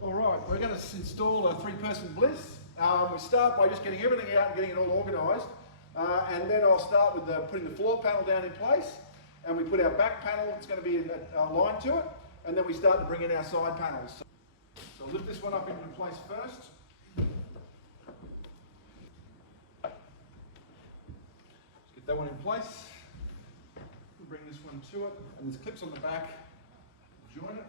Alright, we're going to install a 3-person bliss. We start by just getting everything out and getting it all organised. And then I'll start with putting the floor panel down in place. And we put our back panel that's going to be aligned to it. And then we start to bring in our side panels. So I'll lift this one up into place first. Let's get that one in place. Bring this one to it. And there's clips on the back. Join it.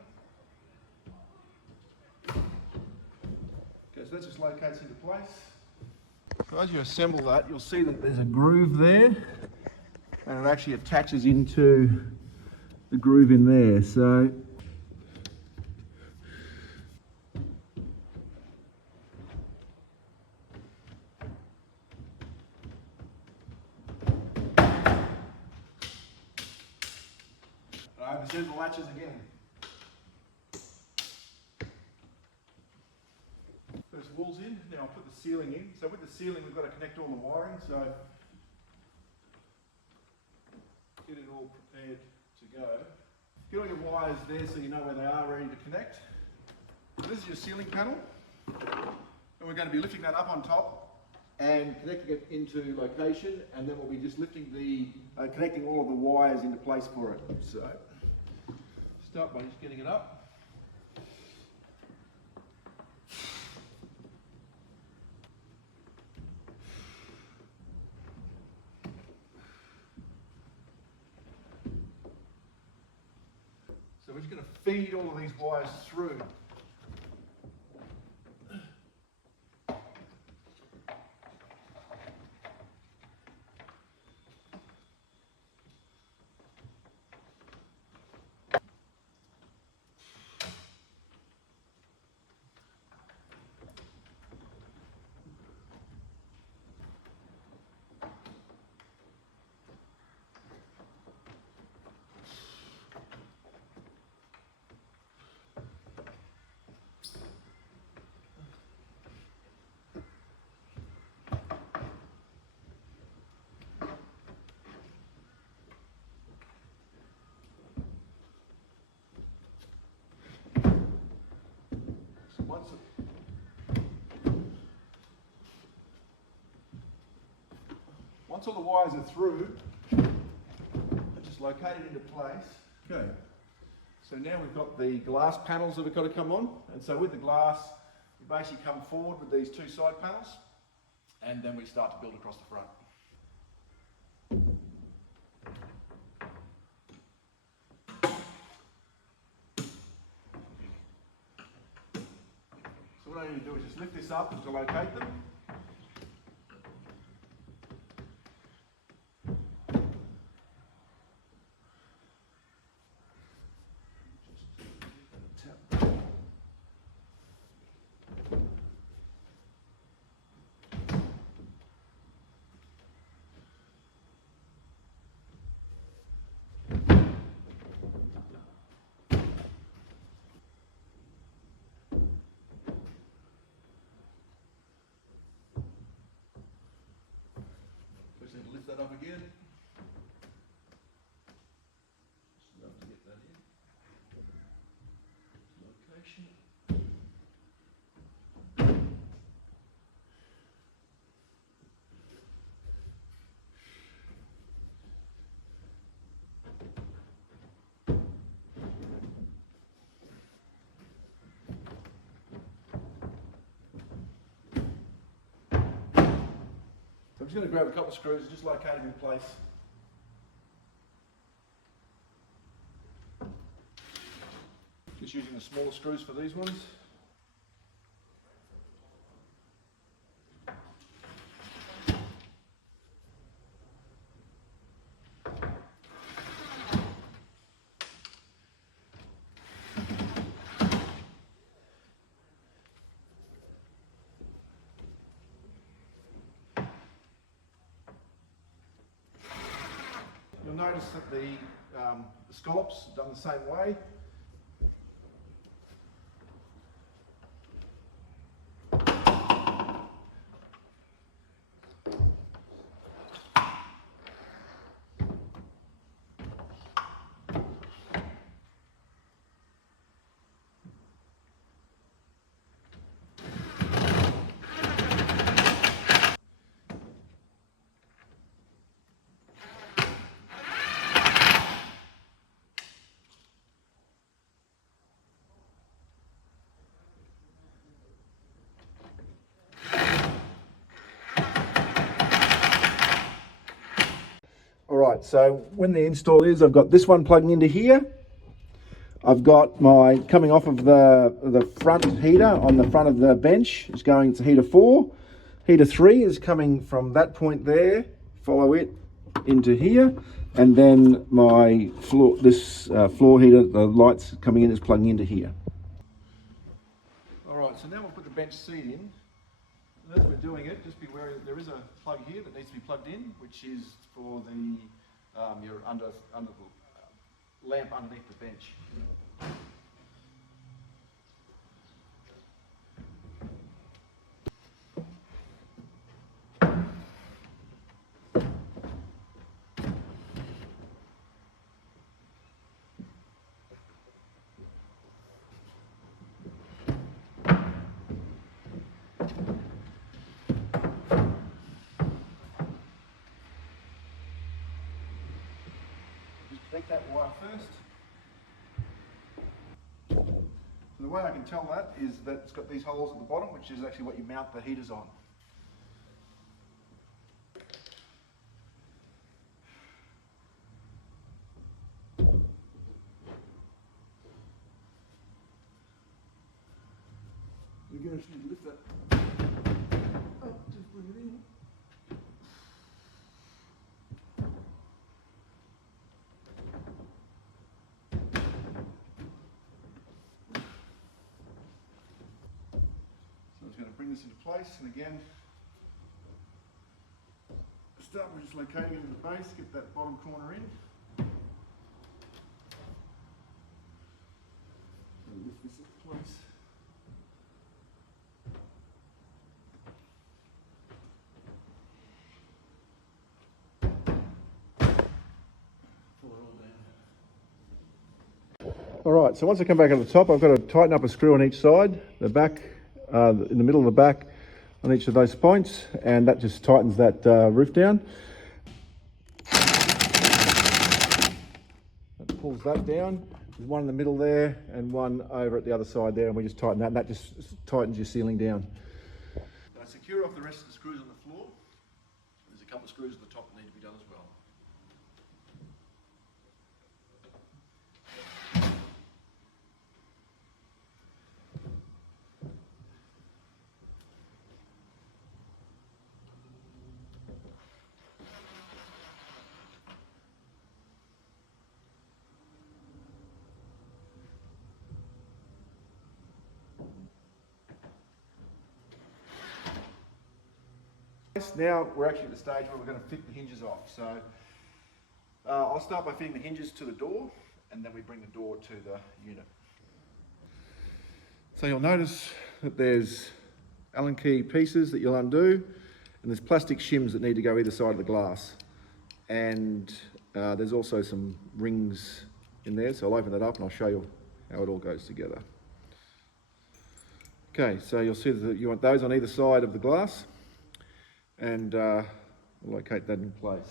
Okay, so that just locates into place. So as you assemble that, you'll see that there's a groove there, and it actually attaches into the groove in there. So there's the latches again. First wall's in, now I'll put the ceiling in. So with the ceiling we've got to connect all the wiring, so get it all prepared to go. Get all your wires there so you know where they are ready to connect. So this is your ceiling panel, and we're going to be lifting that up on top and connecting it into location, and then we'll be just lifting connecting all of the wires into place for it. So start by just getting it up. So we're just going to feed all of these wires through. Once all the wires are through, they're just located into place. Okay, so now we've got the glass panels that have got to come on, and so with the glass, we basically come forward with these 2 side panels, and then we start to build across the front. So what I need to do is just lift this up to locate them. Lift that up again. Just enough to get that in. Location. I'm just going to grab a couple of screws and just locate them in place. Just using the smaller screws for these ones. You'll notice that the scallops are done the same way. Alright, so when the install is, I've got this one plugging into here. I've got my, coming off of the front heater on the front of the bench, is going to heater 4. Heater 3 is coming from that point there, follow it into here, and then my floor, floor heater, the lights coming in, is plugging into here. Alright, so now we'll put the bench seat in. And as we're doing it, just be wary that there is a plug here that needs to be plugged in, which is for the your under the lamp underneath the bench. Connect that wire first. So the way I can tell that is that it's got these holes at the bottom, which is actually what you mount the heaters on. You're going to need to lift that up to bring it in. Going to bring this into place, and again, start with just locating it in the base, get that bottom corner in. And lift this into place. Pull it all down. Alright, so once I come back on the top, I've got to tighten up a screw on each side, the back, in the middle of the back on each of those points, and that just tightens that roof down. That pulls that down. There's one in the middle there and one over at the other side there, and we just tighten that, and that just tightens your ceiling down. Secure off the rest of the screws on the floor. There's a couple of screws at the top that need to be done as well. Now we're actually at the stage where we're going to fit the hinges off. So I'll start by fitting the hinges to the door, and then we bring the door to the unit. So you'll notice that there's Allen key pieces that you'll undo, and there's plastic shims that need to go either side of the glass. And there's also some rings in there, so I'll open that up and I'll show you how it all goes together. Okay, so you'll see that you want those on either side of the glass, and locate that in place.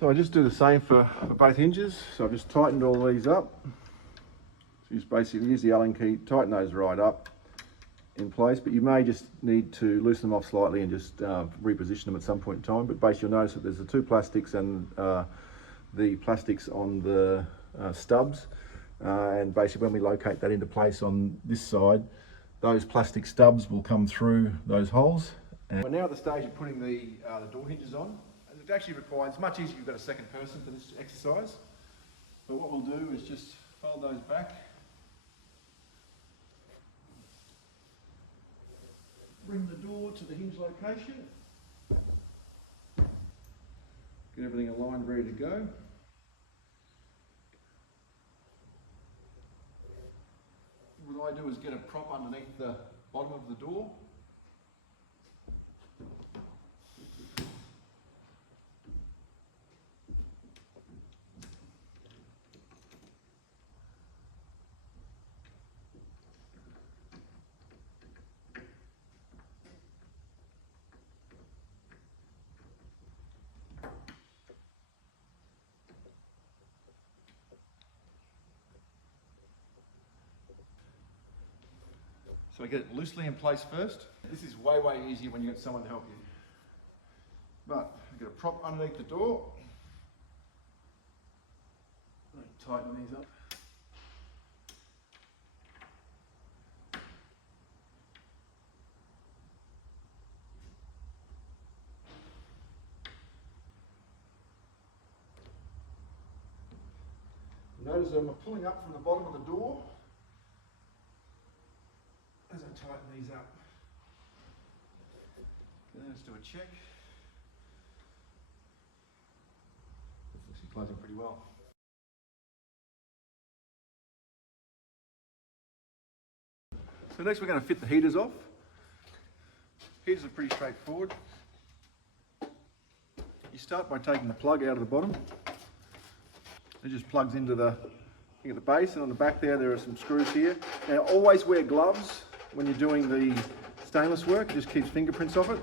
So I just do the same for both hinges. So I've just tightened all these up. So you just basically use the Allen key, tighten those right up in place, but you may just need to loosen them off slightly and just reposition them at some point in time. But basically you'll notice that there's the two plastics and the plastics on the stubs. And basically when we locate that into place on this side, those plastic stubs will come through those holes. And we're now at the stage of putting the door hinges on. It actually requires, much easier if you've got a second person for this exercise. But what we'll do is just fold those back. Bring the door to the hinge location. Get everything aligned, ready to go. What I do is get a prop underneath the bottom of the door. So we get it loosely in place first. This is way, way easier when you get someone to help you. But I've got a prop underneath the door. Tighten these up. Notice I'm pulling up from the bottom of the door as I tighten these up. Then let's do a check. This is closing pretty well. So next we're going to fit the heaters off. Heaters are pretty straightforward. You start by taking the plug out of the bottom. It just plugs into the thing at the base, and on the back there are some screws here. Now always wear gloves when you're doing the stainless work. It just keeps fingerprints off it.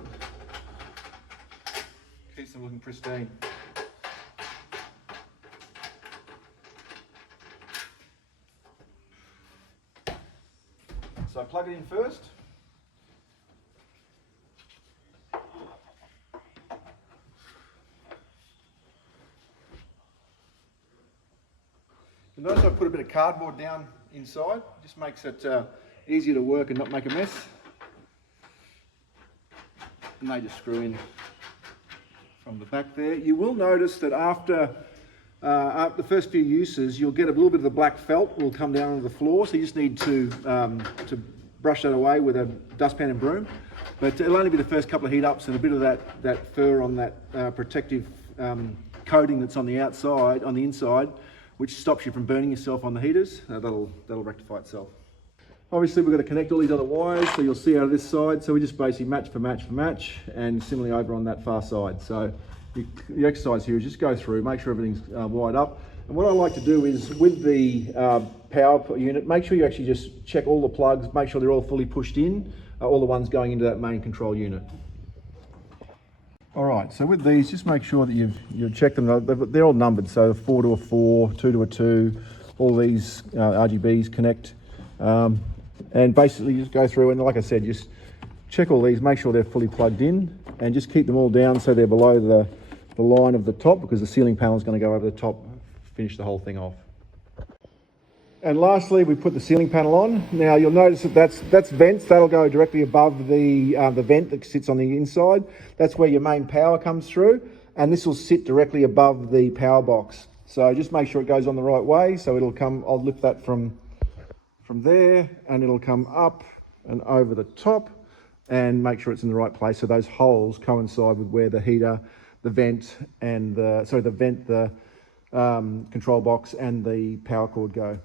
Keeps them looking pristine. So I plug it in first. You'll notice I put a bit of cardboard down inside. Just makes it easier to work and not make a mess. And they just screw in from the back there. You will notice that after the first few uses, you'll get a little bit of the black felt will come down onto the floor, so you just need to brush that away with a dustpan and broom. But it'll only be the first couple of heat ups and a bit of that fur on that protective coating that's on the outside, on the inside, which stops you from burning yourself on the heaters. That'll rectify itself. Obviously we've got to connect all these other wires, so you'll see out of this side, so we just basically match for match for match, and similarly over on that far side. So the exercise here is just go through, make sure everything's wired up. And what I like to do is with the power unit, make sure you actually just check all the plugs, make sure they're all fully pushed in, all the ones going into that main control unit. All right, so with these, just make sure that you've checked them. They're all numbered, so 4 to a 4, 2 to a 2, all these RGBs connect. And basically just go through and, like I said, just check all these, make sure they're fully plugged in, and just keep them all down so they're below the line of the top, because the ceiling panel is going to go over the top, finish the whole thing off. And lastly, we put the ceiling panel on. Now you'll notice that that's vents. That'll go directly above the vent that sits on the inside. That's where your main power comes through, and this will sit directly above the power box. So just make sure it goes on the right way. So it'll come, I'll lift that from there, and it'll come up and over the top, and make sure it's in the right place. So those holes coincide with where the heater, the vent, and the control box and the power cord go.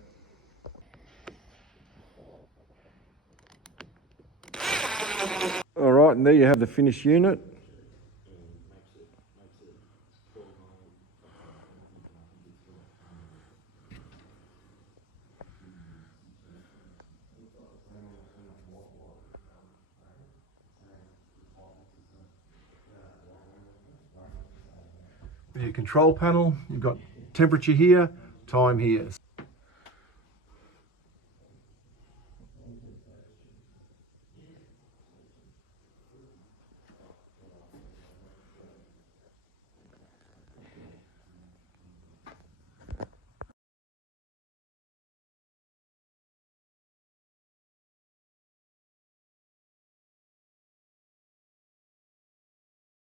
All right, and there you have the finished unit. With your control panel, you've got temperature here, time here.